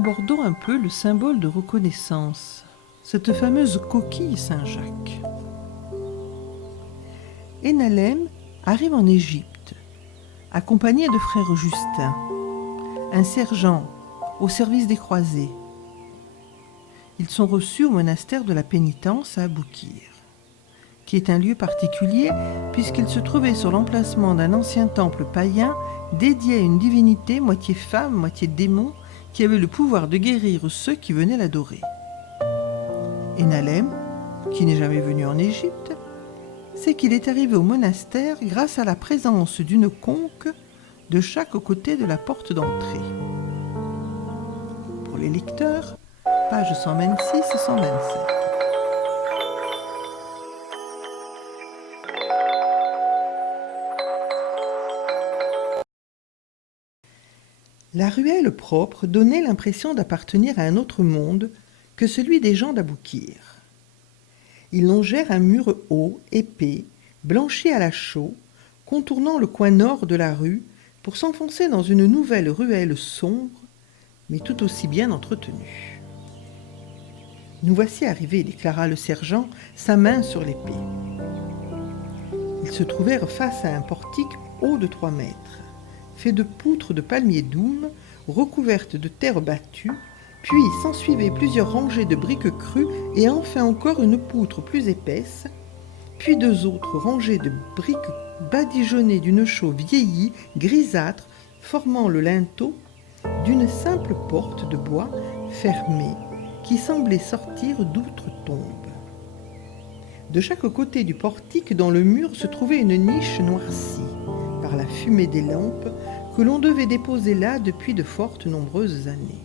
abordons un peu le symbole de reconnaissance, cette fameuse coquille Saint-Jacques. Enalem arrive en Égypte, accompagné de frère Justin, un sergent au service des croisés. Ils sont reçus au monastère de la Pénitence à Aboukir, qui est un lieu particulier puisqu'il se trouvait sur l'emplacement d'un ancien temple païen dédié à une divinité moitié femme, moitié démon, qui avait le pouvoir de guérir ceux qui venaient l'adorer. Enalem, qui n'est jamais venu en Égypte, sait qu'il est arrivé au monastère grâce à la présence d'une conque de chaque côté de la porte d'entrée. Pour les lecteurs, pages 126 et 127. La ruelle propre donnait l'impression d'appartenir à un autre monde que celui des gens d'Aboukir. Ils longèrent un mur haut, épais, blanchi à la chaux, contournant le coin nord de la rue pour s'enfoncer dans une nouvelle ruelle sombre, mais tout aussi bien entretenue. « Nous voici arrivés », déclara le sergent, sa main sur l'épée. Ils se trouvèrent face à un portique haut de 3 mètres, fait de poutres de palmier doum, recouvertes de terre battue, puis s'ensuivaient plusieurs rangées de briques crues et enfin encore une poutre plus épaisse, puis 2 autres rangées de briques badigeonnées d'une chaux vieillie, grisâtre, formant le linteau d'une simple porte de bois fermée qui semblait sortir d'outre-tombe. De chaque côté du portique, dans le mur, se trouvait une niche noircie par la fumée des lampes que l'on devait déposer là depuis de fortes nombreuses années.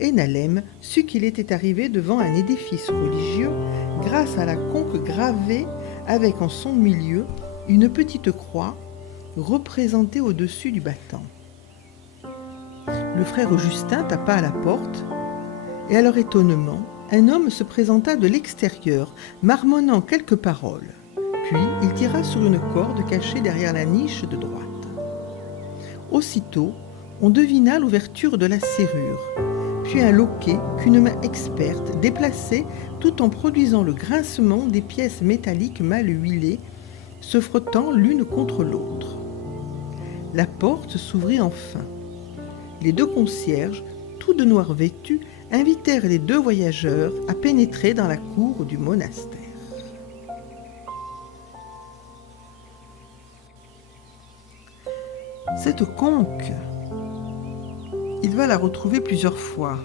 Enalem sut qu'il était arrivé devant un édifice religieux grâce à la conque gravée avec en son milieu une petite croix représentée au-dessus du battant. Le frère Justin tapa à la porte et à leur étonnement, un homme se présenta de l'extérieur, marmonnant quelques paroles. Puis il tira sur une corde cachée derrière la niche de droite. Aussitôt, on devina l'ouverture de la serrure, puis un loquet qu'une main experte déplaçait tout en produisant le grincement des pièces métalliques mal huilées, se frottant l'une contre l'autre. La porte s'ouvrit enfin. Les 2 concierges, tous de noir vêtus, invitèrent les 2 voyageurs à pénétrer dans la cour du monastère. Cette conque, il va la retrouver plusieurs fois,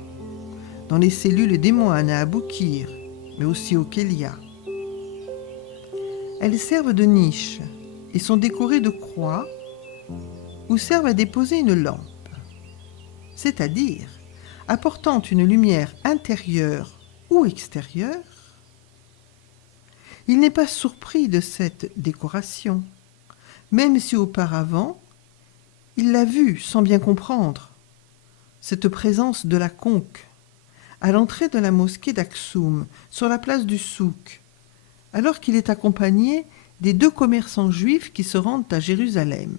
dans les cellules des moines à Aboukir, mais aussi au Kélia. Elles servent de niche et sont décorées de croix ou servent à déposer une lampe, c'est-à-dire apportant une lumière intérieure ou extérieure. Il n'est pas surpris de cette décoration, même si auparavant, il l'a vue sans bien comprendre, cette présence de la conque, à l'entrée de la mosquée d'Aksum, sur la place du souk, alors qu'il est accompagné des 2 commerçants juifs qui se rendent à Jérusalem.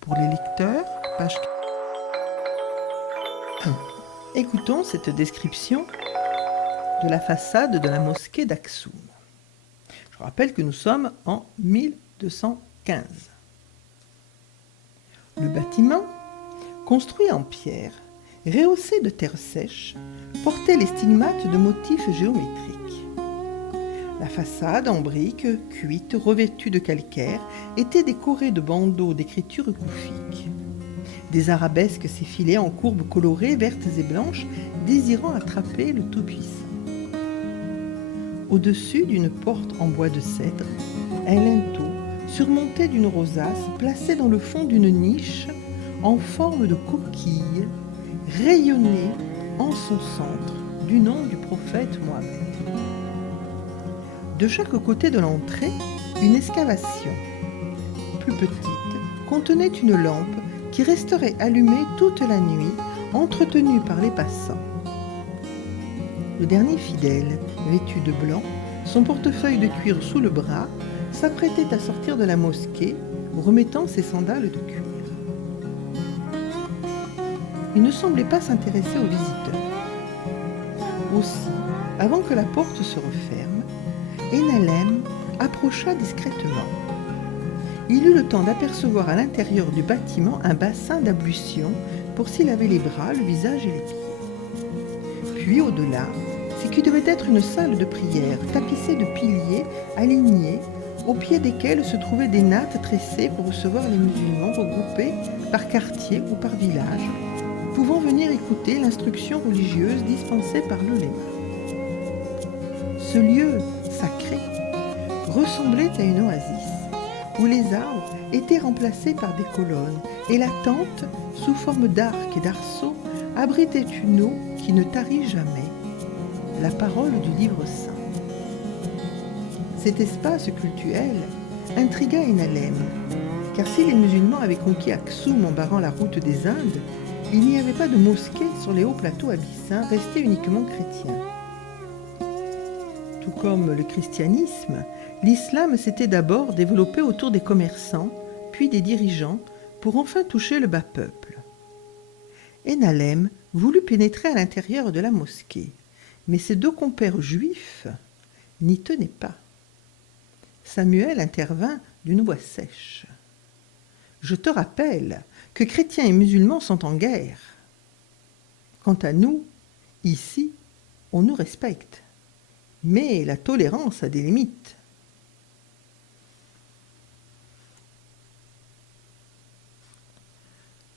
Pour les lecteurs, page 1. Écoutons cette description de la façade de la mosquée d'Aksum. Je rappelle que nous sommes en 1215. Le bâtiment, construit en pierre, rehaussé de terre sèche, portait les stigmates de motifs géométriques. La façade en briques cuites, revêtue de calcaire, était décorée de bandeaux d'écriture koufik. Des arabesques s'effilaient en courbes colorées, vertes et blanches, désirant attraper le Tout-Puissant. Au-dessus d'une porte en bois de cèdre, un linteau surmonté d'une rosace placée dans le fond d'une niche en forme de coquille, rayonnait en son centre du nom du prophète Mohammed. De chaque côté de l'entrée, une excavation, plus petite, contenait une lampe qui resterait allumée toute la nuit, entretenue par les passants. Le dernier fidèle, vêtu de blanc, son portefeuille de cuir sous le bras, s'apprêtait à sortir de la mosquée, remettant ses sandales de cuir. il ne semblait pas s'intéresser aux visiteurs. Aussi, avant que la porte se referme, Enalem approcha discrètement. Il eut le temps d'apercevoir à l'intérieur du bâtiment un bassin d'ablution pour s'y laver les bras, le visage et les pieds. Puis au-delà, ce qui devait être une salle de prière tapissée de piliers alignés, au pied desquels se trouvaient des nattes tressées pour recevoir les musulmans regroupés par quartier ou par village, pouvant venir écouter l'instruction religieuse dispensée par l'uléma. Ce lieu sacré ressemblait à une oasis, où les arbres étaient remplacés par des colonnes, et la tente, sous forme d'arc et d'arceaux, abritait une eau qui ne tarit jamais, la parole du livre saint. Cet espace cultuel intrigua Enalem, car si les musulmans avaient conquis Aksum en barrant la route des Indes, il n'y avait pas de mosquée sur les hauts plateaux abyssins, restés uniquement chrétiens. Tout comme le christianisme, l'islam s'était d'abord développé autour des commerçants, puis des dirigeants, pour enfin toucher le bas peuple. Enalem voulut pénétrer à l'intérieur de la mosquée, mais ses deux compères juifs n'y tenaient pas. Samuel intervint d'une voix sèche. « Je te rappelle que chrétiens et musulmans sont en guerre. Quant à nous, ici, on nous respecte. Mais la tolérance a des limites. »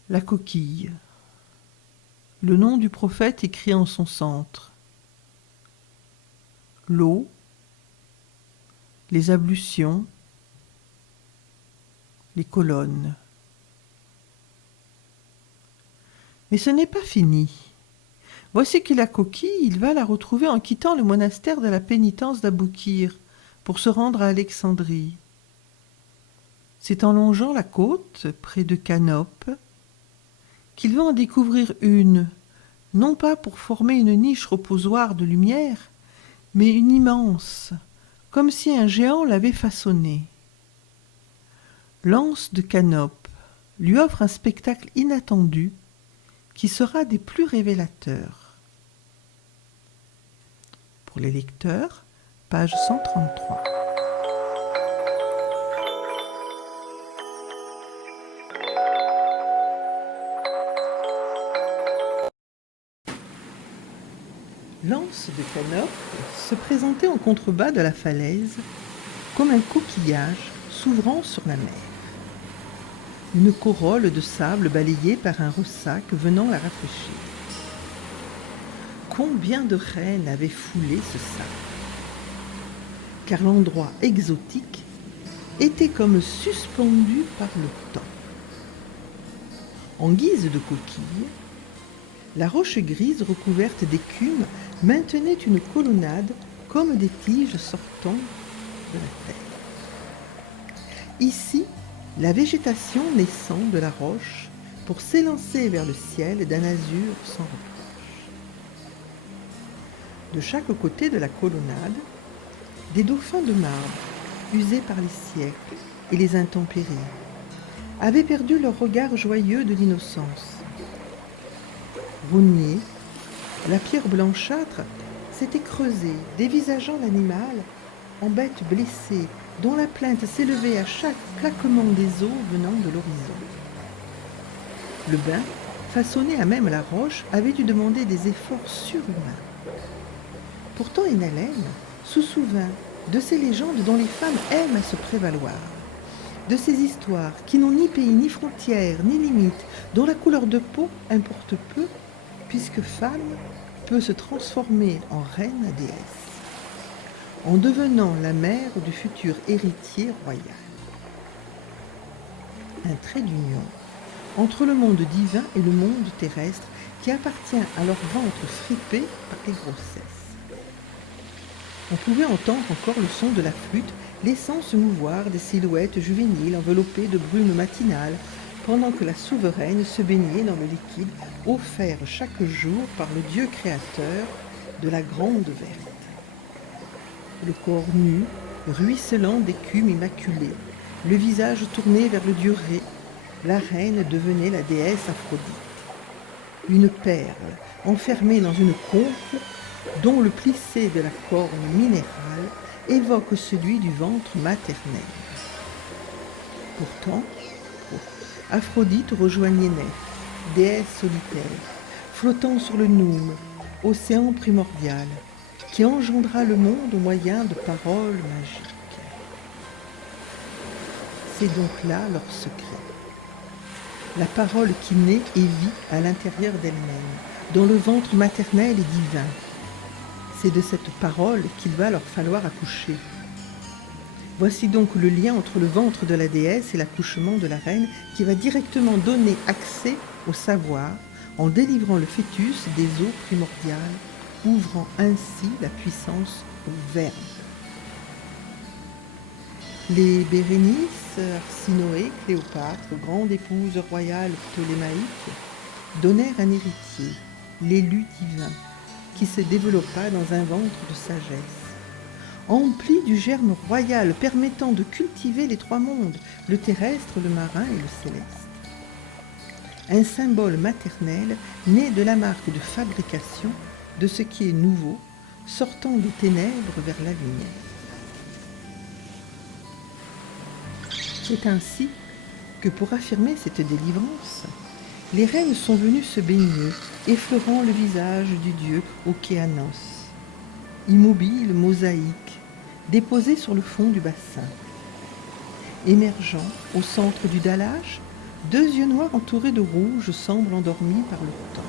La coquille. Le nom du prophète écrit en son centre. L'eau, les ablutions, les colonnes. Mais ce n'est pas fini. Voici que la coquille, il va la retrouver en quittant le monastère de la pénitence d'Aboukir pour se rendre à Alexandrie. C'est en longeant la côte, près de Canope, qu'il va en découvrir une, non pas pour former une niche reposoire de lumière, mais une immense, comme si un géant l'avait façonnée. L'anse de Canope lui offre un spectacle inattendu qui sera des plus révélateurs. Pour les lecteurs, page 133. L'anse de Canope se présentait en contrebas de la falaise comme un coquillage s'ouvrant sur la mer. Une corolle de sable balayée par un ressac venant la rafraîchir. Combien de reines avaient foulé ce sable? Car l'endroit exotique était comme suspendu par le temps. En guise de coquille, la roche grise recouverte d'écume maintenait une colonnade comme des tiges sortant de la terre. Ici, la végétation naissant de la roche pour s'élancer vers le ciel d'un azur sans reproche. De chaque côté de la colonnade, des dauphins de marbre, usés par les siècles et les intempéries, avaient perdu leur regard joyeux de l'innocence. Rognée, la pierre blanchâtre s'était creusée, dévisageant l'animal en bête blessée, dont la plainte s'élevait à chaque claquement des eaux venant de l'horizon. Le bain, façonné à même la roche, avait dû demander des efforts surhumains. Pourtant Enalem se souvint de ces légendes dont les femmes aiment à se prévaloir, de ces histoires qui n'ont ni pays, ni frontières, ni limites, dont la couleur de peau importe peu, puisque femme peut se transformer en reine déesse, en devenant la mère du futur héritier royal. Un trait d'union entre le monde divin et le monde terrestre qui appartient à leur ventre fripé par les grossesses. On pouvait entendre encore le son de la flûte, laissant se mouvoir des silhouettes juvéniles enveloppées de brume matinale, pendant que la souveraine se baignait dans le liquide offert chaque jour par le Dieu créateur de la grande verte. Le corps nu, ruisselant d'écume immaculée, le visage tourné vers le Dieu Ré, la reine devenait la déesse Aphrodite. une perle enfermée dans une conque dont le plissé de la corne minérale évoque celui du ventre maternel. Pourtant, Aphrodite rejoignait Néph, déesse solitaire, flottant sur le Noum, océan primordial, qui engendra le monde au moyen de paroles magiques. C'est donc là leur secret. La parole qui naît et vit à l'intérieur d'elle-même, dont le ventre maternel est divin. C'est de cette parole qu'il va leur falloir accoucher. Voici donc le lien entre le ventre de la déesse et l'accouchement de la reine qui va directement donner accès au savoir en délivrant le fœtus des eaux primordiales, ouvrant ainsi la puissance au Verbe. Les Bérénice, Arsinoé, Cléopâtre, grande épouse royale ptolémaïque, donnèrent un héritier, l'élu divin, qui se développa dans un ventre de sagesse, empli du germe royal permettant de cultiver les trois mondes, le terrestre, le marin et le céleste. Un symbole maternel né de la marque de fabrication de ce qui est nouveau, sortant des ténèbres vers la lumière. C'est ainsi que pour affirmer cette délivrance, les reines sont venues se baigner, effleurant le visage du dieu Okéanos, immobile, mosaïque, déposé sur le fond du bassin. Émergeant au centre du dallage, deux yeux noirs entourés de rouge semblent endormis par le temps.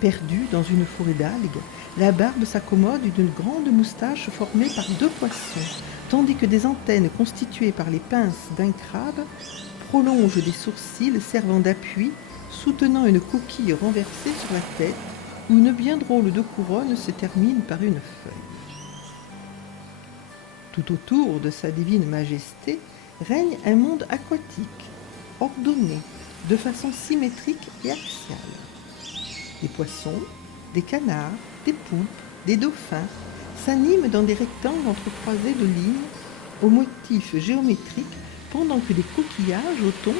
Perdue dans une forêt d'algues, la barbe s'accommode d'une grande moustache formée par deux poissons, tandis que des antennes constituées par les pinces d'un crabe prolongent des sourcils servant d'appui, soutenant une coquille renversée sur la tête, où une bien drôle de couronne se termine par une feuille. Tout autour de sa divine majesté règne un monde aquatique, ordonné de façon symétrique et axiale. Des poissons, des canards, des poulpes, des dauphins s'animent dans des rectangles entrecroisés de lignes aux motifs géométriques, pendant que des coquillages au thon,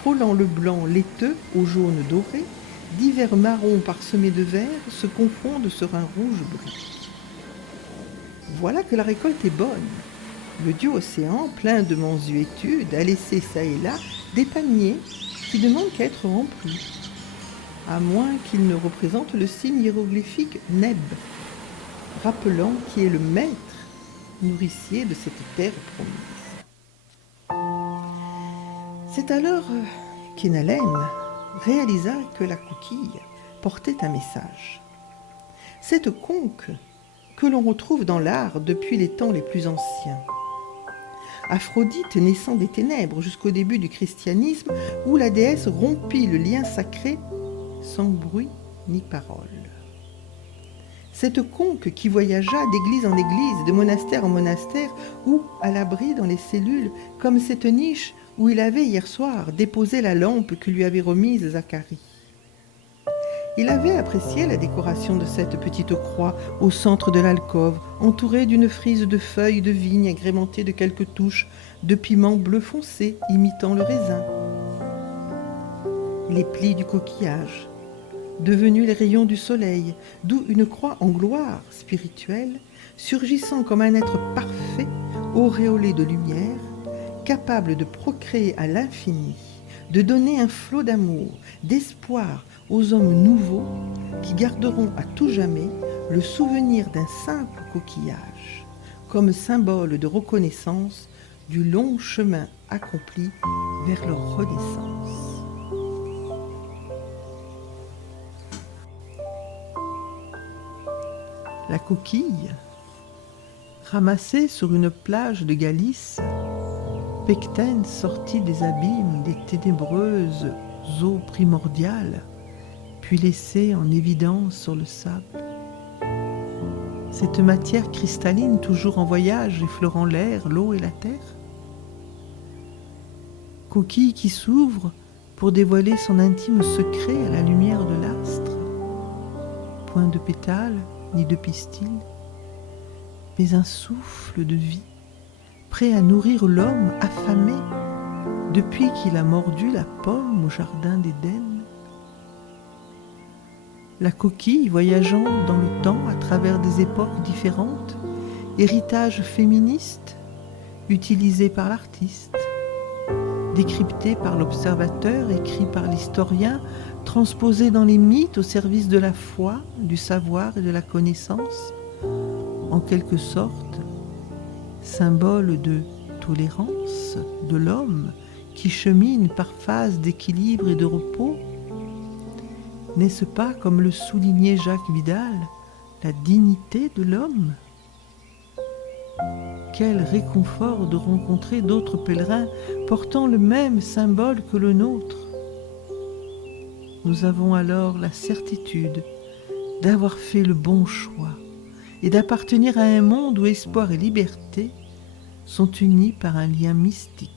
frôlant le blanc laiteux au jaune doré, divers marrons parsemés de vert se confondent sur un rouge brillant. Voilà que la récolte est bonne. Le dieu océan, plein de mansuétude, a laissé çà et là des paniers qui demandent qu'à être remplis, à moins qu'il ne représente le signe hiéroglyphique Neb, rappelant qui est le maître nourricier de cette terre promise. C'est alors qu'Enalem réalisa que la coquille portait un message. Cette conque que l'on retrouve dans l'art depuis les temps les plus anciens. Aphrodite naissant des ténèbres jusqu'au début du christianisme, où la déesse rompit le lien sacré sans bruit ni parole. Cette conque qui voyagea d'église en église, de monastère en monastère, ou à l'abri dans les cellules, comme cette niche où il avait hier soir déposé la lampe que lui avait remise Zacharie. Il avait apprécié la décoration de cette petite croix au centre de l'alcôve, entourée d'une frise de feuilles de vigne agrémentée de quelques touches de piment bleu foncé imitant le raisin. Les plis du coquillage, devenus les rayons du soleil, d'où une croix en gloire spirituelle, surgissant comme un être parfait, auréolé de lumière, capable de procréer à l'infini, de donner un flot d'amour, d'espoir aux hommes nouveaux qui garderont à tout jamais le souvenir d'un simple coquillage, comme symbole de reconnaissance du long chemin accompli vers leur renaissance. La coquille, ramassée sur une plage de Galice, Pectène sortit des abîmes des ténébreuses eaux primordiales, puis laissée en évidence sur le sable. Cette matière cristalline toujours en voyage, effleurant l'air, l'eau et la terre. Coquille qui s'ouvre pour dévoiler son intime secret à la lumière de l'astre. Point de pétales, ni de pistil, mais un souffle de vie, prêt à nourrir l'homme affamé depuis qu'il a mordu la pomme au jardin d'Éden. La coquille voyageant dans le temps à travers des époques différentes, héritage féministe, utilisé par l'artiste, décrypté par l'observateur, écrit par l'historien, transposé dans les mythes au service de la foi, du savoir et de la connaissance, en quelque sorte, symbole de tolérance de l'homme qui chemine par phases d'équilibre et de repos. N'est-ce pas, comme le soulignait Jacques Vidal, la dignité de l'homme ? Quel réconfort de rencontrer d'autres pèlerins portant le même symbole que le nôtre. Nous avons alors la certitude d'avoir fait le bon choix et d'appartenir à un monde où espoir et liberté sont unis par un lien mystique.